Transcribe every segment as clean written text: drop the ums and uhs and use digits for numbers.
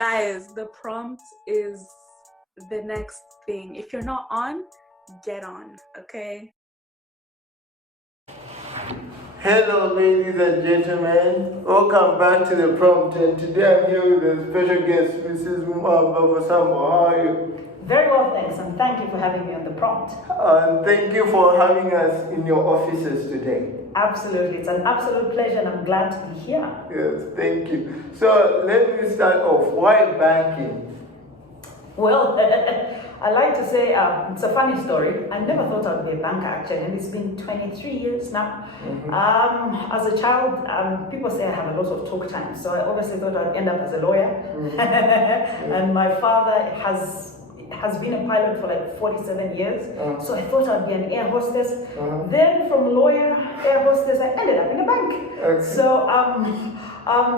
Guys, the prompt is the next thing. If you're not on, get on, okay? Hello, ladies and gentlemen. Welcome back to the prompt. And today I'm here with a special guest, Mrs. Musambo. How are you? Very well, thanks, and thank you for having me on the prompt. And thank you for having us in your offices today. Absolutely, it's an absolute pleasure, and I'm glad to be here. Yes, thank you. So let me start off. Why banking? Well, I like to say it's a funny story. I never thought I'd be a banker actually, and it's been 23 years now. Mm-hmm. As a child, people say I have a lot of talk time, so I obviously thought I'd end up as a lawyer. Mm-hmm. And my father has been a pilot for like 47 years, so I thought I'd be an air hostess. Then from lawyer, air hostess, I ended up in a bank. Okay. So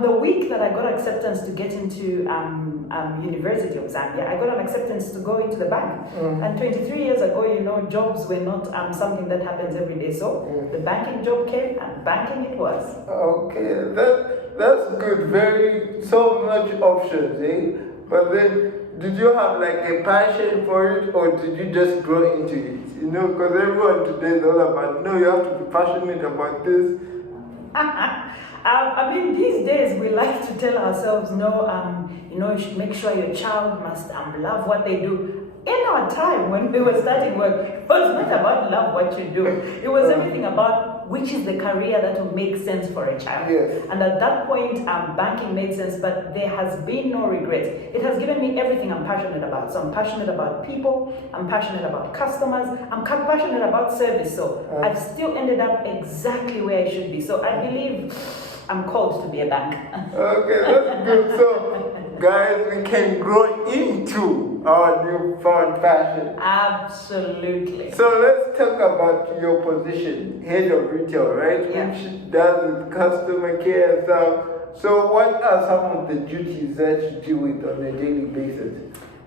the week that I got acceptance to get into University of Zambia, I got an acceptance to go into the bank. And 23 years ago, jobs were not something that happens every day. So the banking job came, and banking it was. Okay, that's good. So much options, eh? But then, did you have like a passion for it, or did you just grow into it? Because everyone today is all about, no, you have to be passionate about this. These days we like to tell ourselves, you should make sure your child must love what they do. In our time when we were starting work, it was not about love what you do. It was everything about which is the career that will make sense for a child. Yes. And at that point, banking made sense, but there has been no regrets. It has given me everything I'm passionate about. So I'm passionate about people, I'm passionate about customers, I'm passionate about service. So I've still ended up exactly where I should be. So I believe I'm called to be a bank. Okay, that's good. So, guys, we can grow into our newfound passion. Absolutely. So let's talk about your position, head of retail, right? Yeah. Which does with customer care and stuff. So what are some of the duties that you deal with on a daily basis?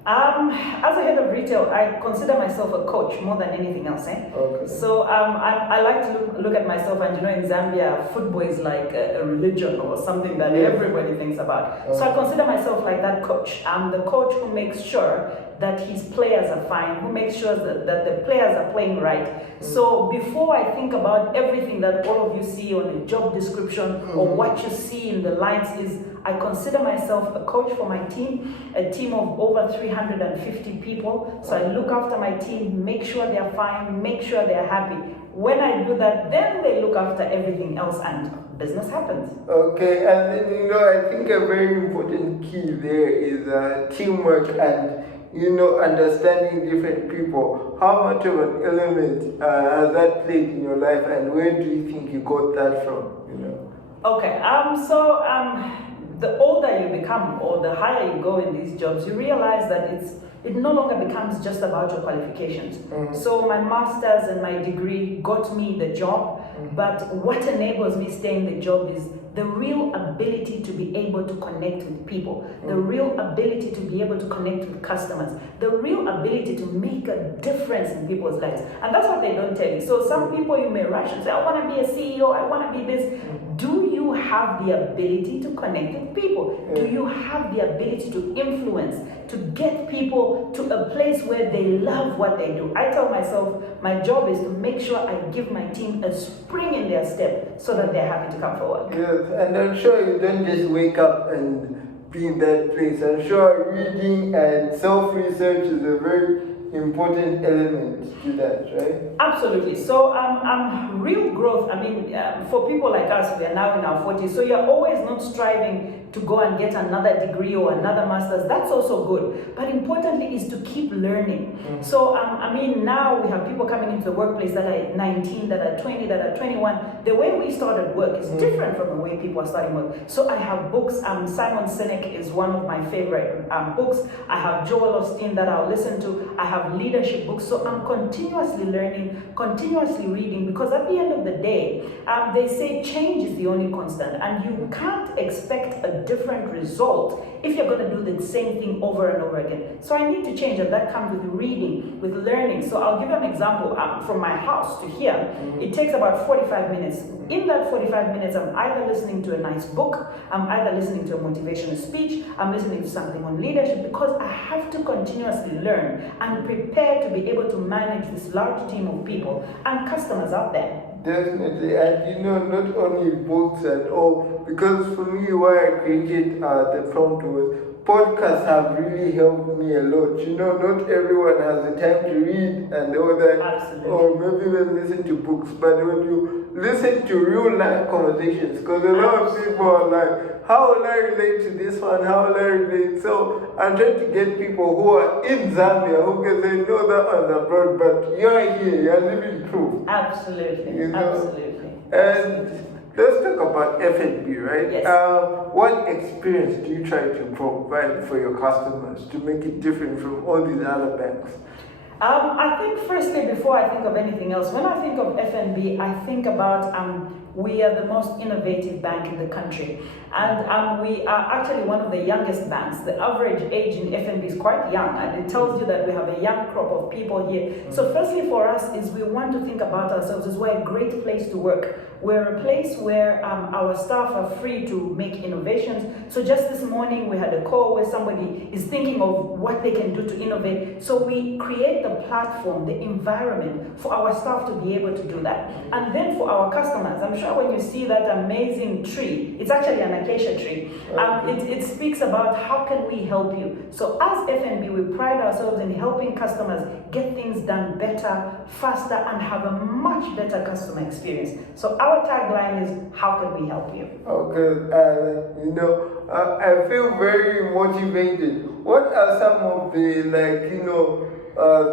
As a head of retail, I consider myself a coach more than anything else. Okay. So I like to look at myself, and in Zambia, football is like a religion or something that everybody thinks about. Okay. So I consider myself like that coach. I'm the coach who makes sure that his players are fine, who makes sure that the players are playing right. So before I think about everything that all of you see on a job description or what you see in the lines I consider myself a coach for my team, a team of over 350 people. So I look after my team, make sure they're fine, make sure they're happy. When I do that, then they look after everything else and business happens. Okay, and then, I think a very important key there is teamwork and understanding different people. How much of an element has that played in your life, and where do you think you got that from? Okay, the older you become or the higher you go in these jobs, you realize that it no longer becomes just about your qualifications. So my master's and my degree got me the job, but what enables me staying in the job is the real ability to be able to connect with people, the real ability to be able to connect with customers, the real ability to make a difference in people's lives. And that's what they don't tell you. So some people, you may rush and say, I want to be a CEO, I want to be this. Do you have the ability to connect with people? Do you have the ability to influence, to get people to a place where they love what they do? I tell myself, my job is to make sure I give my team a spring in their step so that they're happy to come forward. Yes, and I'm sure you don't just wake up and be in that place. I'm sure reading and self-research is a very important element to that, right? Absolutely. So real growth, for people like us, we are now in our 40s, so you're always not striving to go and get another degree or another master's. That's also good. But importantly is to keep learning. So, now we have people coming into the workplace that are 19, that are 20, that are 21. The way we started work is different from the way people are starting work. So I have books. Simon Sinek is one of my favorite books. I have Joel Osteen that I'll listen to. I have leadership books. So I'm continuously learning, continuously reading, because at the end of the day, they say change is the only constant, and you can't expect a a different result if you're going to do the same thing over and over again. So I need to change, and that comes with reading, with learning. So I'll give you an example. From my house to here, it takes about 45 minutes. In that 45 minutes, I'm either listening to a nice book, I'm either listening to a motivational speech, I'm listening to something on leadership, because I have to continuously learn and prepare to be able to manage this large team of people and customers out there. Definitely, and not only books and all, because for me, why I created the prompt was podcasts have really helped me a lot. Not everyone has the time to read and all that. Absolutely. Or maybe even listen to books, but when you listen to real life conversations, because a lot of people are like, how will I relate to this one? How will I relate? So I'm trying to get people who are in Zambia who can say, no, that one's abroad, but you're here, you're living proof. Absolutely, absolutely. And let's talk about FNB, right? Yes. What experience do you try to provide for your customers to make it different from all these other banks? I think firstly, before I think of anything else, when I think of FNB, I think about we are the most innovative bank in the country. And we are actually one of the youngest banks. The average age in FNB is quite young, and it tells you that we have a young crop of people here. So firstly for us is we want to think about ourselves as we're a great place to work. We're a place where our staff are free to make innovations. So just this morning we had a call where somebody is thinking of what they can do to innovate. So we create the platform, the environment for our staff to be able to do that. And then for our customers, I'm sure when you see that amazing tree, it's actually an acacia tree. It speaks about how can we help you. So as FNB, we pride ourselves in helping customers get things done better, faster, and have a much better customer experience. So our tagline is, how can we help you? Okay, I feel very motivated. What are some of the,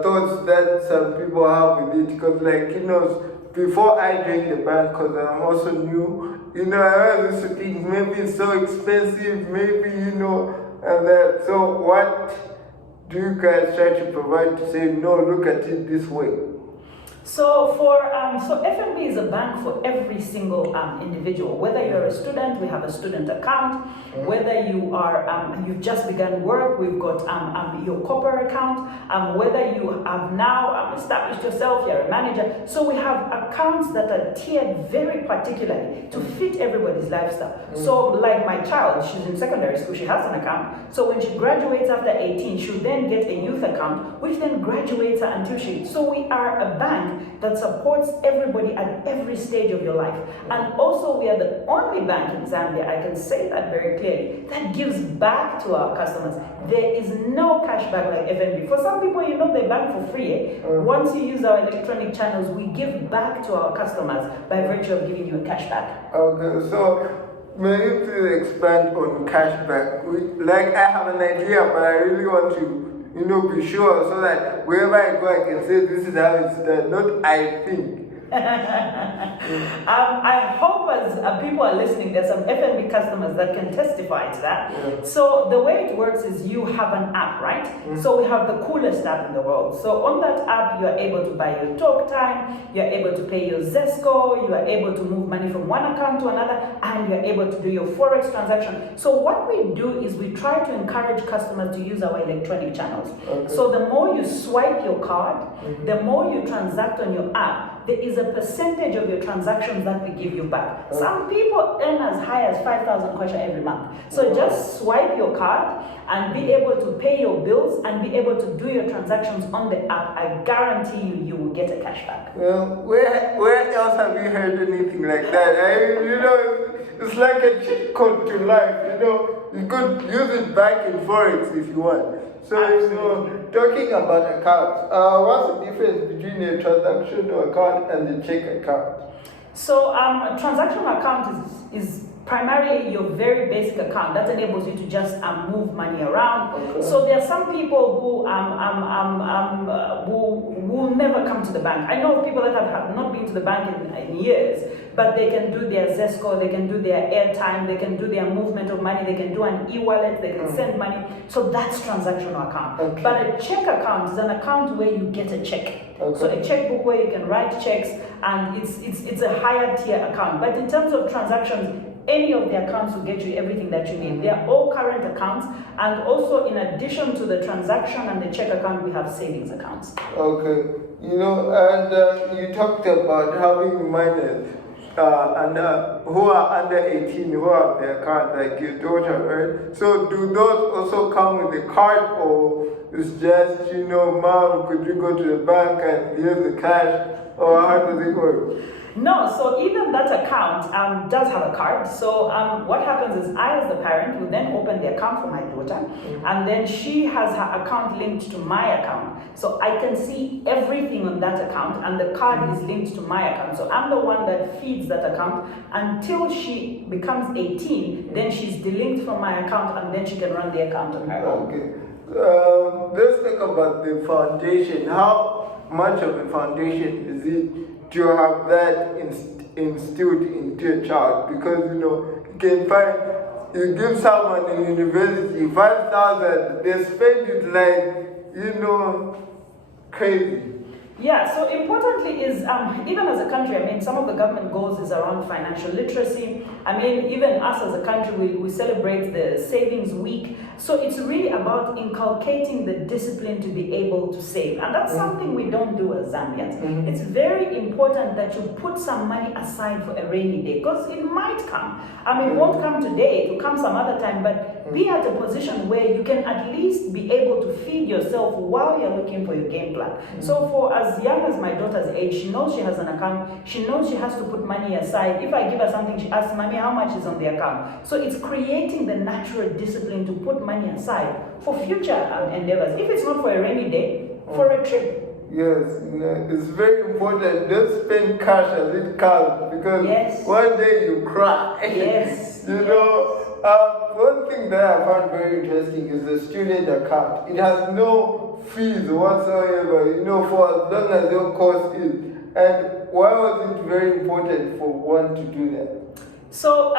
thoughts that some people have with it? Because, before I joined the bank, because I'm also new, I used to think maybe it's so expensive, maybe, and that. So what do you guys try to provide to say, no, look at it this way? So so FNB is a bank for every single individual. Whether you're a student, we have a student account. Whether you are you've just begun work, we've got your corporate account. Whether you have now established yourself, you're a manager. So we have accounts that are tiered very particularly to fit everybody's lifestyle. So like my child, she's in secondary school, she has an account. So when she graduates after 18, she'll then get a youth account, which then graduates her until she. So we are a bank that supports everybody at every stage of your life. And also we are the only bank in Zambia, I can say that very clearly, that gives back to our customers. There is no cashback like FNB. For some people, they bank for free. Once you use our electronic channels, we give back to our customers by virtue of giving you a cashback. Okay, so may you please expand on cashback? I have an idea, but I really want to be sure so that wherever I go, I can say this is how it's done, not I think. I hope as people are listening, there's some FNB customers that can testify to that. Yeah. So the way it works is you have an app, right? So we have the coolest app in the world. So on that app, you are able to buy your talk time, you're able to pay your Zesco, you are able to move money from one account to another, and you're able to do your Forex transaction. So what we do is we try to encourage customers to use our electronic channels. Okay. So the more you swipe your card, the more you transact on your app, there is a percentage of your transactions that we give you back. Some people earn as high as 5,000 kwacha every month. So just swipe your card and be able to pay your bills and be able to do your transactions on the app. I guarantee you will get a cashback. Well, where else have you heard anything like that? It's like a cheat code to life. You could use it back in Forex if you want. So, talking about accounts, what's the difference between a transactional account and a check account? So, a transactional account is primarily your very basic account that enables you to just move money around. Okay. So there are some people who will never come to the bank. I know people that have not been to the bank in years, but they can do their Zesco, they can do their airtime, they can do their movement of money, they can do an e-wallet, they can send money. So that's transactional account. Okay. But a check account is an account where you get a check. Okay. So a checkbook where you can write checks, and it's a higher tier account. But in terms of transactions, any of the accounts will get you everything that you need. They are all current accounts, and also in addition to the transaction and the check account, we have savings accounts. Okay, and you talked about having minors who are under 18 who have their card, like your daughter, right? So do those also come with a card, or it's just, Mom, could you go to the bank and use the cash, or how does it work? No, so even that account does have a card. So what happens is I, as the parent, will then open the account for my daughter, and then she has her account linked to my account. So I can see everything on that account, and the card is linked to my account. So I'm the one that feeds that account until she becomes 18. Then she's delinked from my account, and then she can run the account on her own. Okay. Let's talk about the foundation. How much of a foundation is it to have that instilled into your child? Because you can find, you give someone in university 5,000, they spend it like crazy. Yeah, so importantly is, even as a country, some of the government goals is around financial literacy. Even us as a country, we celebrate the savings week. So it's really about inculcating the discipline to be able to save. And that's something we don't do as Zambians. It's very important that you put some money aside for a rainy day, because it might come. It won't come today, it will come some other time, but be at a position where you can at least be able to feed yourself while you're looking for your game plan. So for as young as my daughter's age, she knows she has an account, she knows she has to put money aside. If I give her something, she asks, Mommy, how much is on the account? So it's creating the natural discipline to put money aside for future endeavors. If it's not for a rainy day, for a trip. Yes, it's very important. Don't spend cash as it comes, because one day you cry. Yes. One thing that I found very interesting is the student account. It has no fees whatsoever, for as long as your course is. And why was it very important for one to do that? So,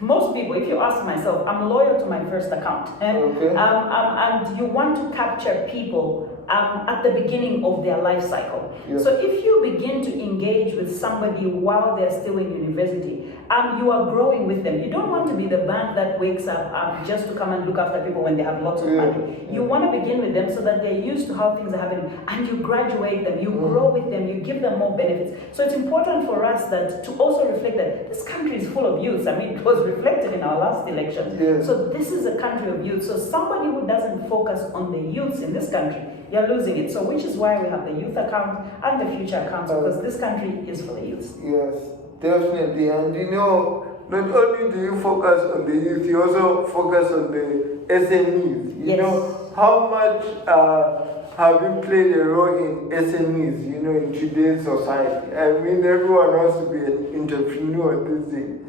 most people, if you ask myself, I'm loyal to my first account. And you want to capture people at the beginning of their life cycle. Yes. So if you begin to engage with somebody while they're still in university, you are growing with them. You don't want to be the bank that wakes up just to come and look after people when they have lots of money. You want to begin with them so that they're used to how things are happening, and you graduate them, you grow with them, you give them more benefits. So it's important for us that to also reflect that this country is full of youths. It was reflected in our last elections. Yes. So this is a country of youth. So somebody who doesn't focus on the youths in this country, you're losing it. So which is why we have the youth account and the future accounts, because this country is for the youth. Yes, definitely. And not only do you focus on the youth, you also focus on the SMEs. How much have you played a role in SMEs, in today's society? Everyone wants to be an entrepreneur these days.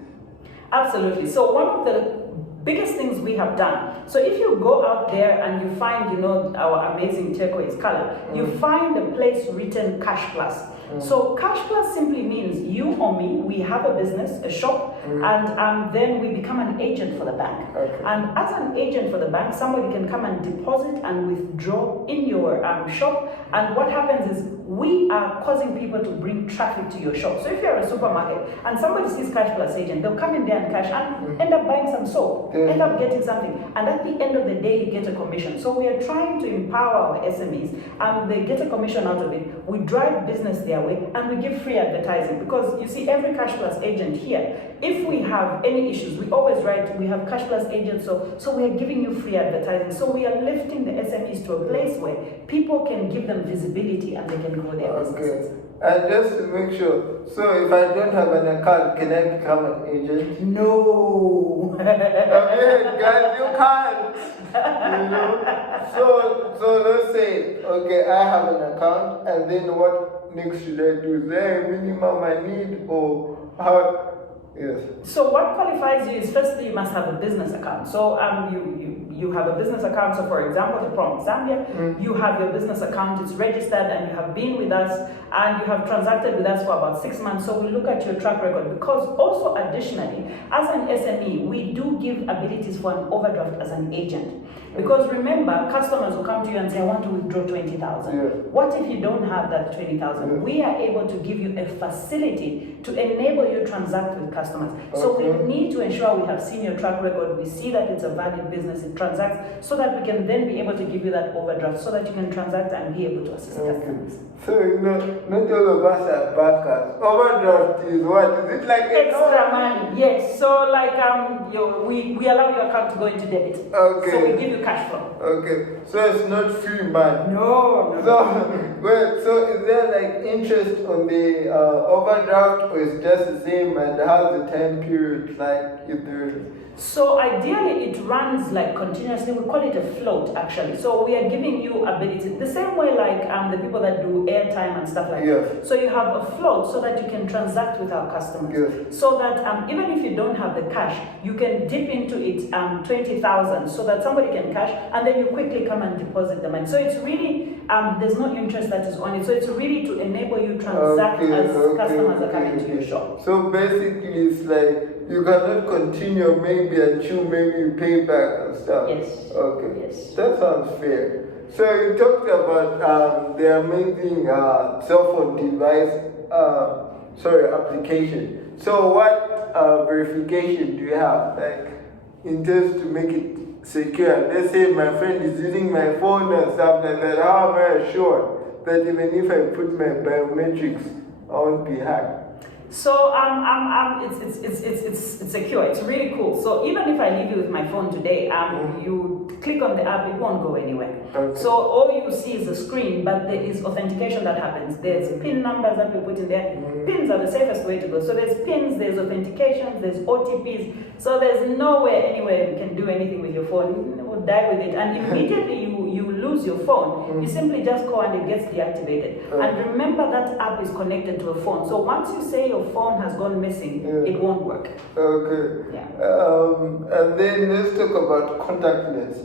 Absolutely. So one of the biggest things we have done, so if you go out there and you find, our amazing turquoise color, you find a place written Cash Plus. So Cash Plus simply means you or me, we have a business, a shop, and then we become an agent for the bank. Okay. And as an agent for the bank, somebody can come and deposit and withdraw in your shop. And what happens is we are causing people to bring traffic to your shop. So if you're a supermarket and somebody sees Cash Plus agent, they'll come in there and cash and end up buying some soap, end up getting something. And at the end of the day, you get a commission. So we are trying to empower our SMEs, and they get a commission out of it. We drive business their way, and we give free advertising, because you see, every Cash Plus agent here, if we have any issues, we always write, we have Cash Plus agents, so we are giving you free advertising. So we are lifting the SMEs to a place where people can give them visibility and they can grow their businesses. And just to make sure, so if I don't have an account, can I become an agent? No. Guys, you can't. So let's say, okay, I have an account, and then what next should I do? Is there a minimum I need, or how? Yes. So what qualifies you is, firstly, you must have a business account. So you have a business account. So for example, from Zambia, you have your business account, it's registered, and you have been with us, and you have transacted with us for about 6 months. So we look at your track record, because also additionally, as an SME, we do give abilities for an overdraft as an agent. Because remember, customers will come to you and say, I want to withdraw 20,000. What if you don't have that 20,000? We are able to give you a facility to enable you to transact with customers. So we need to ensure we have seen your track record, we see that it's a valid business, it transacts, so that we can then be able to give you that overdraft so that you can transact and be able to assist customers. So, not all of us are backers. Overdraft is what? Is it like extra money? Yes. So like we allow your account to go into debit. Okay. So we give you cash flow. Okay. So it's not free money. No. So is there like interest on the overdraft, or is just the same, and how's the time period like if there is? So ideally it runs like continuously. We call it a float actually. So we are giving you ability the same way like the people that do airtime and stuff like that. So you have a float so that you can transact with our customers. So that even if you don't have the cash, you can dip into it 20,000 so that somebody can cash and then you quickly come and deposit the money. So it's really there's no interest that is on it. So it's really to enable you transact as customers are coming to your shop. So basically it's like you cannot continue maybe until maybe you pay back and stuff. Yes. Okay. Yes. That sounds fair. So you talked about the amazing cell phone device, application. So what verification do you have, like, in terms to make it secure? Let's say my friend is using my phone and stuff like that. How am I assured that even if I put my biometrics, I won't be hacked? So it's secure. It's really cool. So even if I leave you with my phone today, you click on the app, it won't go anywhere. So all you see is a screen, but there is authentication that happens. There's PIN numbers that we put in there. PINs are the safest way to go. So there's PINs, there's authentications, there's OTPs. So there's nowhere anywhere you can do anything with your phone. You will die with it. And immediately you lose your phone, you simply just go and it gets deactivated. And remember that app is connected to a phone. So once you say your phone has gone missing, it won't work. Okay. Yeah. And then let's talk about contactless.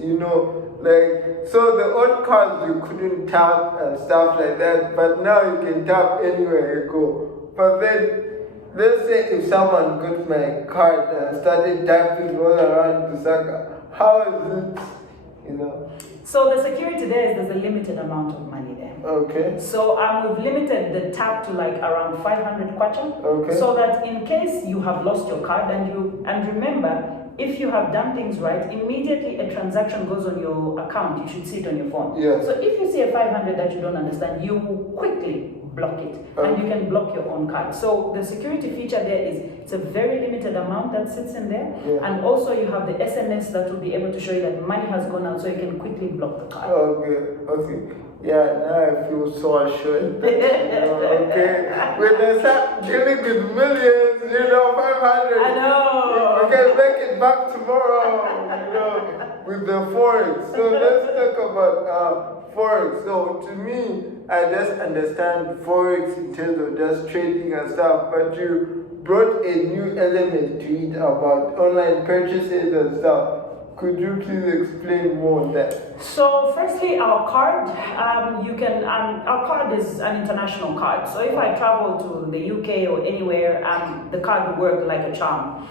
Like, so the old cards you couldn't tap and stuff like that, but now you can tap anywhere you go. But then, let's say if someone got my card and started tapping all around Lusaka, how is it, So the security there is there's a limited amount of money there. Okay. So we've limited the tap to like around 500 kwacha. Okay. So that in case you have lost your card and remember, if you have done things right, immediately a transaction goes on your account. You should see it on your phone. Yes. So if you see a 500 that you don't understand, you will quickly block it, and you can block your own card. So the security feature there is it's a very limited amount that sits in there, and also you have the SMS that will be able to show you that money has gone out, so you can quickly block the card. Okay. Yeah, now I feel so assured. Okay. When I start dealing with millions, 500. I know. We can make it back tomorrow, with the Forex. So let's talk about Forex. So to me, I just understand Forex in terms of just trading and stuff, but you brought a new element to it about online purchases and stuff. Could you please explain more on that? So, firstly, our card, our card is an international card. So, if I travel to the UK or anywhere, the card will work like a charm.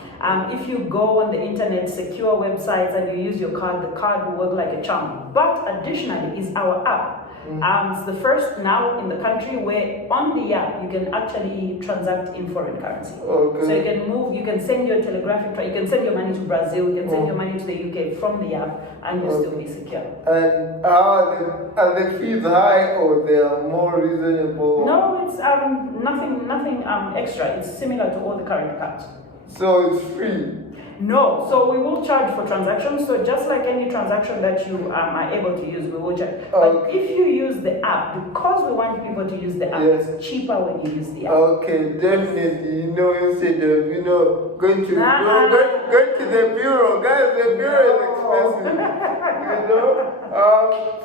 If you go on the internet, secure websites, and you use your card, the card will work like a charm. But additionally, is our app. It's the first now in the country where on the app you can actually transact in foreign currency. Okay. So you can move, you can send your telegraphic, you can send your money to Brazil, you can send your money to the UK from the app, and you'll still be secure. And are the fees high, or they are more reasonable? No, it's nothing extra. It's similar to all the current cards. So it's free? No, so we will charge for transactions. So just like any transaction that you are able to use, we will charge. But if you use the app, because we want people to use the app, it's cheaper when you use the app. Okay, definitely. Instead of going to the bureau, guys, the bureau is expensive.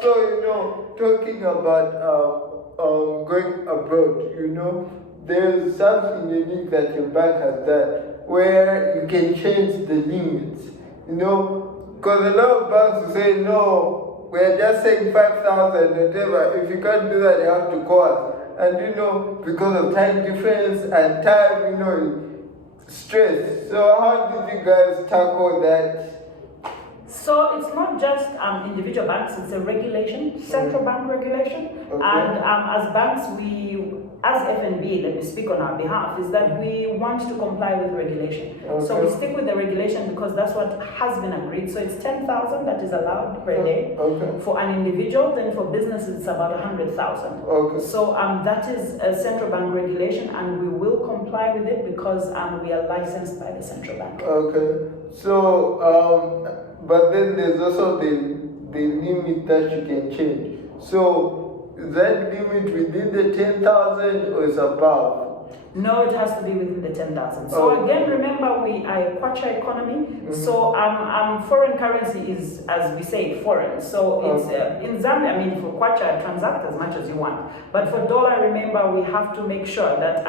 So talking about going abroad, there's something unique that your bank has done, where you can change the limits, because a lot of banks will say, no, we're just saying 5,000, whatever. If you can't do that, you have to call us. And because of time difference and time, stress. So how did you guys tackle that So it's not just individual banks, it's a regulation, central bank regulation. Okay. And as banks, as FNB, let me speak on our behalf, is that we want to comply with regulation. Okay. So we stick with the regulation because that's what has been agreed. So it's 10,000 that is allowed per day for an individual. Then for businesses, it's about 100,000. Okay. So that is a central bank regulation, and we will comply with it because we are licensed by the central bank. Okay. So, but then there's also the limit that you can change. So, is that limit within the 10,000 or is above? No, it has to be within the 10,000. So again, remember we are a kwacha economy. So foreign currency is, as we say, foreign. So it's in Zambia. I mean, for kwacha, transact as much as you want. But for dollar, remember we have to make sure that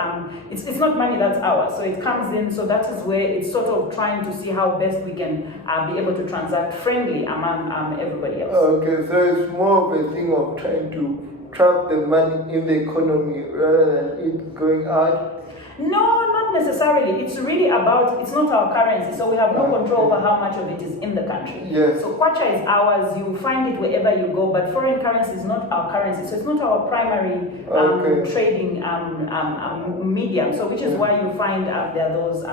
it's not money that's ours. So it comes in. So that is where it's sort of trying to see how best we can be able to transact friendly among everybody else. Okay, so it's more of a thing of trying to trap the money in the economy rather than it going out. No, not necessarily. It's really about, it's not our currency, so we have no control over how much of it is in the country. Yes. So kwacha is ours, you find it wherever you go, but foreign currency is not our currency, so it's not our primary trading medium, so which is why you find there are those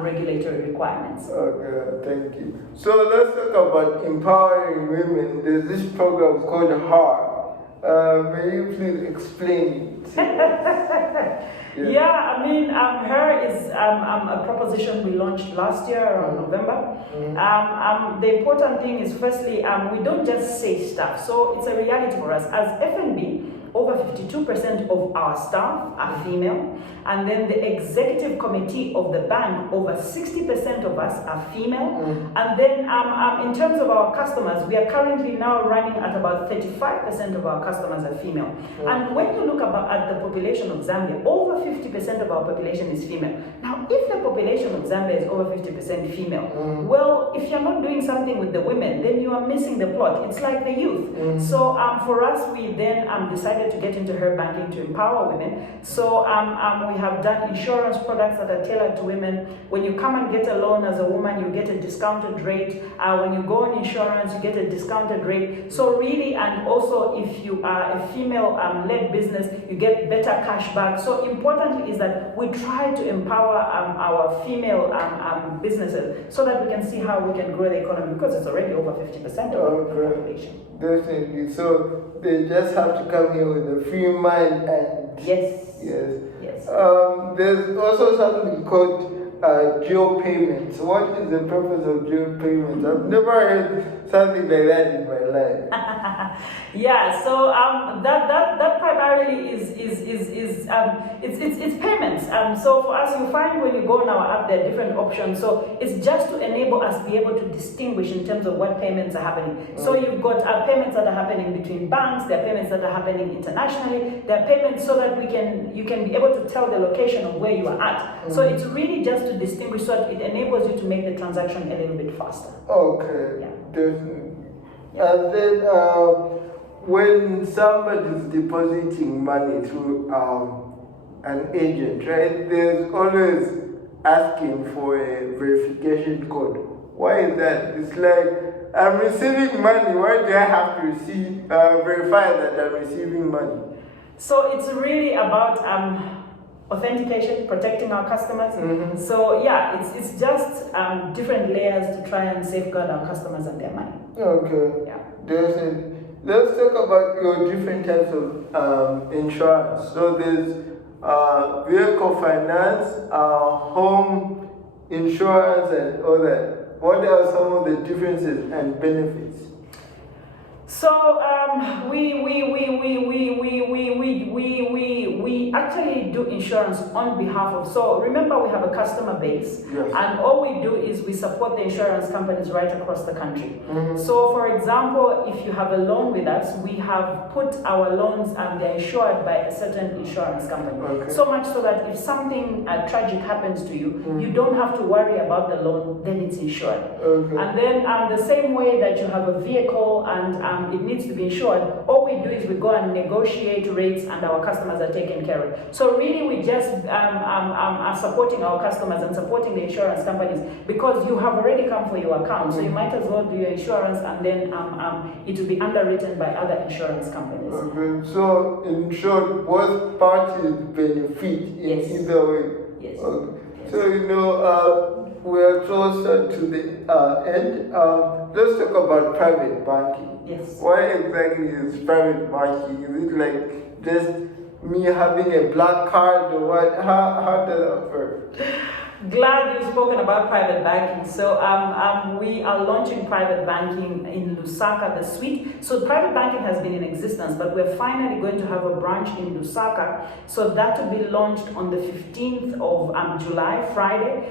regulatory requirements. Okay, thank you. So let's talk about empowering women. There's this program called H.E.R. May you please explain it? Yeah, I mean, H.E.R is a proposition we launched last year around November. The important thing is, firstly, we don't just say stuff. So it's a reality for us. As FNB, over 52% of our staff are female. And then the executive committee of the bank, over 60% of us are female. And then in terms of our customers, we are currently now running at about 35% of our customers are female. And when you look at the population of Zambia, over 50% of our population is female. Now, if the population of Zambia is over 50% female, well, if you're not doing something with the women, then you are missing the plot. It's like the youth. So for us, we then decided to get into H.E.R banking to empower women. So we have done insurance products that are tailored to women. When you come and get a loan as a woman, you get a discounted rate. When you go on insurance, you get a discounted rate. So really, and also if you are a female-led business, you get better cash back. So importantly is that we try to empower our female businesses so that we can see how we can grow the economy, because it's already over 50% of the population. Definitely. So they just have to come here with a free mind and yes. There's also something called geo-payments. What is the purpose of geo-payments? I've never heard something like that in my life. Yeah, so that primarily is it's payments. So for us, you find when you go on our app, there are different options. So it's just to enable us be able to distinguish in terms of what payments are happening. So you've got payments that are happening between banks. There are payments that are happening internationally. There are payments so that you can be able to tell the location of where you are at. So it's really just to distinguish, so it enables you to make the transaction a little bit faster. Okay, definitely. And then when somebody is depositing money through an agent, right, there's always asking for a verification code. Why is that? It's like, I'm receiving money, why do I have to verify that I'm receiving money? So it's really about authentication, protecting our customers. So yeah, it's just different layers to try and safeguard our customers and their money. Okay. Yeah. Let's talk about your different types of insurance. So there's vehicle finance, home insurance, and all that. What are some of the differences and benefits? So we actually do insurance on behalf of, so remember we have a customer base, and all we do is we support the insurance companies right across the country. So for example, if you have a loan with us, we have put our loans and they're insured by a certain insurance company. So much so that if something tragic happens to you, you don't have to worry about the loan, then it's insured. And then the same way that you have a vehicle and it needs to be insured, all we do is we go and negotiate rates and our customers are taken care of. So really we just are supporting our customers and supporting the insurance companies because you have already come for your account. So you might as well do your insurance and then it will be underwritten by other insurance companies. Okay. So in short, both parties benefit in either way. Yes. Okay. So we are closer to the end. Let's talk about private banking. Yes. What exactly is private banking? Is it like just me having a black card or what? How does that work? Glad you've spoken about private banking. So we are launching private banking in Lusaka, the suite. So private banking has been in existence, but we're finally going to have a branch in Lusaka. So that will be launched on the 15th of July, Friday,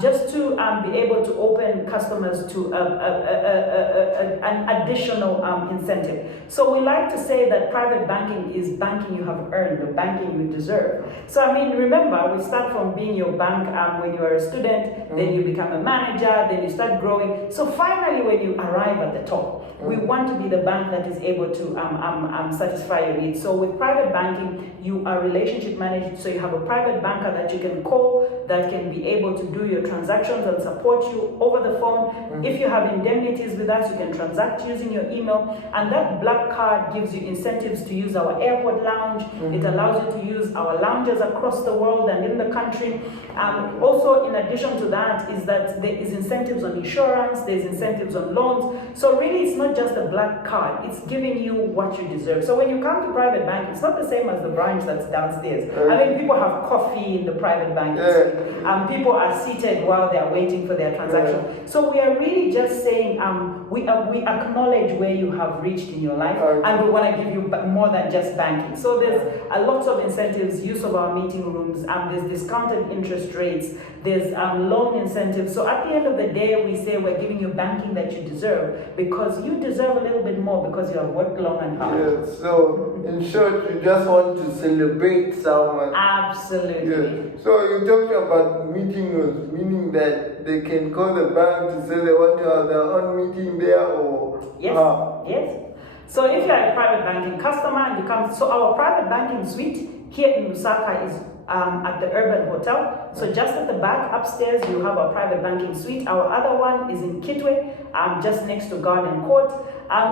just to be able to open customers to an additional incentive. So we like to say that private banking is banking you have earned, the banking you deserve. So I mean, remember, we start from being your bank when you are a student, then you become a manager, then you start growing. So finally, when you arrive at the top, we want to be the bank that is able to satisfy your needs. So with private banking, you are relationship managed. So you have a private banker that you can call that can be able to do your transactions and support you over the phone. If you have indemnities with us, you can transact using your email. And that black card gives you incentives to use our airport lounge. It allows you to use our lounges across the world and in the country. Also, in addition to that, is that there is incentives on insurance, there's incentives on loans. So really, it's not just a black card, it's giving you what you deserve. So when you come to private bank, it's not the same as the branch that's downstairs. I mean, people have coffee in the private bank. People are seated while they are waiting for their transaction. So we are really just saying, we acknowledge where you have reached in your life, and we want to give you more than just banking. So there's a lot of incentives, use of our meeting rooms, there's discounted interest rates, there's loan incentives. So at the end of the day, we say we're giving you banking that you deserve because you deserve a little bit more because you have worked long and hard. Yes, so in short, you just want to celebrate someone. Absolutely. Yes. So you talked about meeting rooms, meaning that they can call the bank to say they want to have their own meeting there or... Yes, yes. So if you're a private banking customer and you come, so our private banking suite here in Lusaka is at the Urban Hotel. So just at the back upstairs, you have our private banking suite. Our other one is in Kitwe, just next to Garden Court.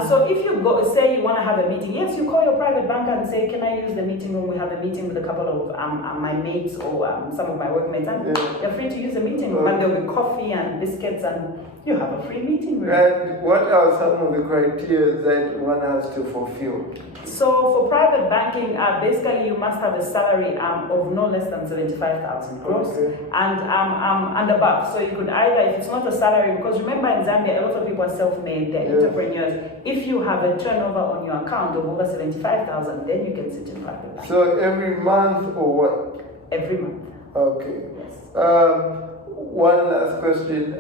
So if you go, say you want to have a meeting, yes, you call your private banker and say, can I use the meeting room? We have a meeting with a couple of my mates or some of my workmates. And you're free to use the meeting room. And there'll be coffee and biscuits and you have a free meeting room. And what are some of the criteria that one has to fulfill? So for private banking, basically you must have a salary of no less than 75,000 gross and above. So you could either, if it's not a salary, because remember in Zambia, a lot of people are self-made, they're entrepreneurs. If you have a turnover on your account of over 75,000, then you can sit in private banking. So every month or what? Every month. Okay. Yes. One last question.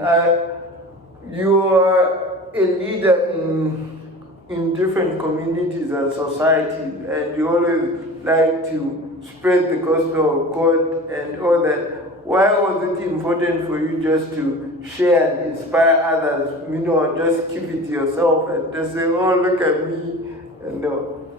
You are a leader in different communities and societies, and you always like to spread the gospel of God and all that. Why was it important for you just to share and inspire others? Just keep it to yourself and just say, oh, look at me, and no.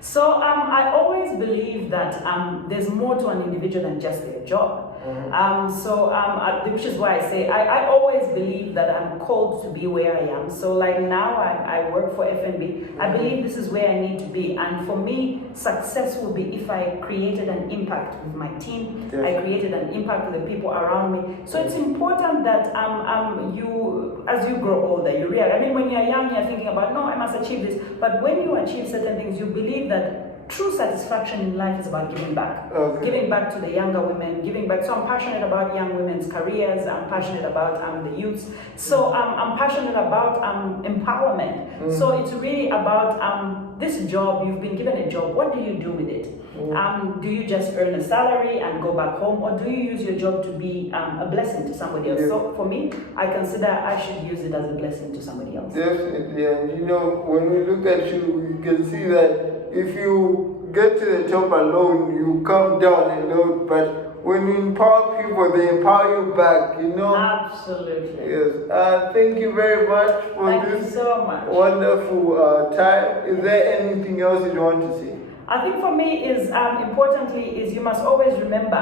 So I always believe that there's more to an individual than just their job. Which is why I say I always believe that I'm called to be where I am. So like now I work for FNB. I believe this is where I need to be. And for me, success will be if I created an impact with my team. Yes. I created an impact with the people around me. So it's important that you, as you grow older, you realize, I mean, when you're young, you're thinking about, no, I must achieve this. But when you achieve certain things, you believe that true satisfaction in life is about giving back. Giving back to the younger women, giving back. So I'm passionate about young women's careers. I'm passionate about the youths. So I'm passionate about empowerment. So it's really about this job. You've been given a job. What do you do with it? Do you just earn a salary and go back home, or do you use your job to be a blessing to somebody else? So for me, I consider I should use it as a blessing to somebody else. Definitely. And when we look at you, we can see that if you get to the top alone, you come down alone, but when you empower people, they empower you back, you know? Absolutely. Yes. Thank you very much for Thank this you so much. wonderful time. Is there anything else you want to say? I think for me is importantly is you must always remember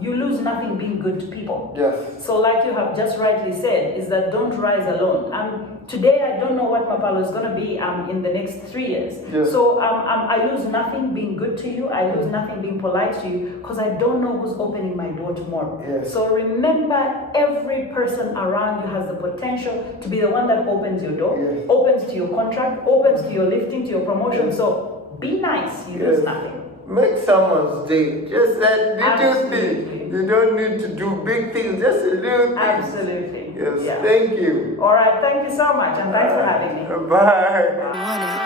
you lose nothing being good to people. Yes. So like you have just rightly said, is that don't rise alone. Today I don't know what Mapalo is going to be in the next 3 years. Yes. So I lose nothing being good to you. I lose nothing being polite to you because I don't know who's opening my door tomorrow. Yes. So remember, every person around you has the potential to be the one that opens your door, yes. opens to your contract, opens to your lifting, to your promotion. Yes. So be nice, you lose nothing. Make someone's day. Just that little thing. You don't need to do big things, just a little thing. Absolutely. Yes, thank you. All right, thank you so much, and thanks for having me. Bye.